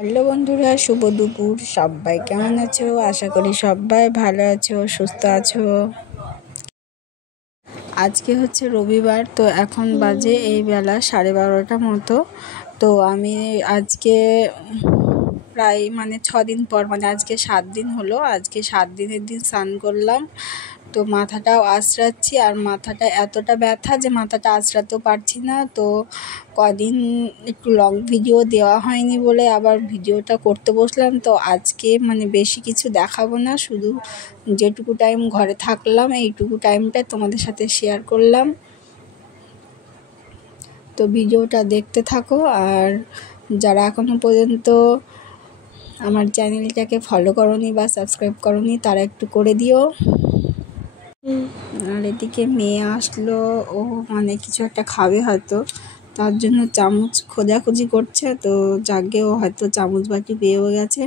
Hello বন্ধুরা, শুভ দুপুর। সবাই কেমন আছো? আশা করি সবাই ভালো আছো, সুস্থ আছো। আজকে হচ্ছে রবিবার, তো এখন বাজে এই বেলা 12:30 মতো। তো আমি আজকে প্রায় 6 দিন পর, আজকে 7 দিন হলো। আজকে 7 দিনের দিন স্নান করলাম। তো মাথাটাও আঁচড়াচ্ছি, আর মাথাটা এতটা ব্যথা যে মাথাটা আঁচড়াতেও পারছি না। তো কদিন একটু লং ভিডিও দেওয়া হয়নি বলে আবার ভিডিওটা করতে বসলাম। তো আজকে বেশি কিছু দেখাবো না, শুধু যেটুকু টাইম ঘরে থাকলাম এইটুকু টাইমটা তোমাদের সাথে শেয়ার করলাম। তো ভিডিওটা দেখতে থাকো, আর যারা এখনও পর্যন্ত আমার চ্যানেলটাকে ফলো করোনি বা সাবস্ক্রাইব করোনি তারা একটু করে দিও। আর এদিকে মেয়ে আসলো, ও কিছু একটা খাবে হয়তো, তার জন্য চামচ খোঁজাখুঁজি করছে। তো যাকে ও হয়তো চামচ বাটি পেয়েও গেছে।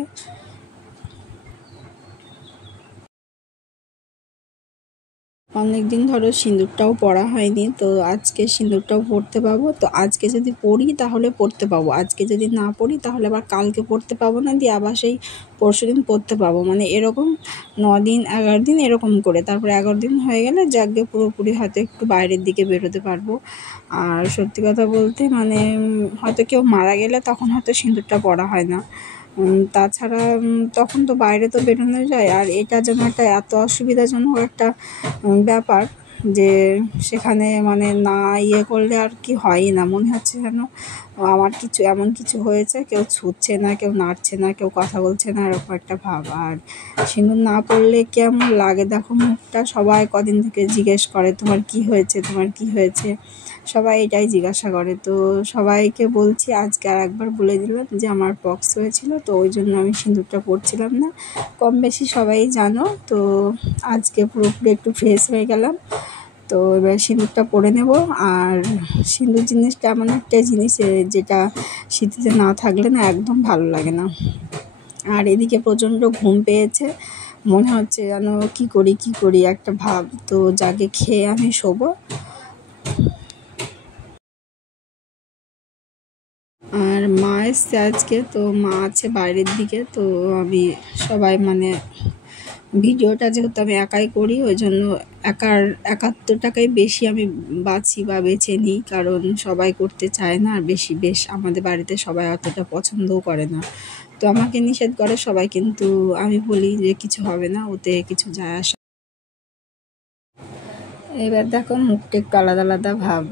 অনেক দিন ধরো সিঁদুরটাও পরা হয়নি, তো আজকে সিঁদুরটাও পরতে পাবো। তো আজকে যদি পরি তাহলে পরতে পাবো, আজকে যদি না পরি তাহলে আবার কালকে পরতে পাবো না, দিয়ে আবার সেই পরশু দিন পরতে পাবো। এরকম 9 দিন 11 দিন এরকম করে, তারপরে 11 দিন হয়ে গেলে যাকে পুরোপুরি হয়তো একটু বাইরের দিকে বেরোতে পারবো। আর সত্যি কথা বলতে হয়তো কেউ মারা গেলে তখন হয়তো সিঁদুরটা পরা হয় না, তাছাড়া তখন তো বাইরে তো বেরোনো যায়। আর এটা যেন একটা এত অসুবিধাজনক একটা ব্যাপার যে সেখানে না করলে আর কি হয়ই না, মনে হচ্ছে যেন আমার এমন কিছু হয়েছে, কেউ ছুঁচ্ছে না, কেউ নাড়ছে না, কেউ কথা বলছে না, এরকম একটা ভাব। আর সিঁদুর না পরলে কেমন লাগে দেখো মুখটা, সবাই কদিন থেকে জিজ্ঞেস করে তোমার কি হয়েছে, তোমার কি হয়েছে, সবাই এটাই জিজ্ঞাসা করে। তো সবাইকে বলছি, আজকে আর একবার বলে দিলাম যে আমার পক্স হয়েছিল, তো ওই জন্য আমি সিঁদুরটা পরছিলাম না। কম বেশি সবাই জানো। তো আজকে পুরোপুরি একটু ফ্রেশ হয়ে গেলাম। তো এবার সিঁদুরটা পরে নেব। আর সিঁদুর জিনিসটা এমন একটা জিনিস যেটা শীতে না থাকলে না একদম ভালো লাগে না। আর এদিকে প্রচণ্ড ঘুম পেয়েছে, মনে হচ্ছে যেন কী করি একটা ভাব। তো যাকে খেয়ে আমি শোবো। আর মা এসছে আজকে, তো মা আছে বাইরের দিকে। তো আমি সবাই ভিডিওটা যেহেতু আমি একাই করি, ওই জন্য একাত্তরটাকাই বেশি আমি বাছি বা বেছে নিই, কারণ সবাই করতে চায় না। আর বেশ আমাদের বাড়িতে সবাই অতটা পছন্দও করে না, তো আমাকে নিষেধ করে সবাই, কিন্তু আমি বলি যে কিছু হবে না, ওতে কিছু যায় আসে। এবার দেখো মুখটা একটু আলাদা আলাদা ভাব।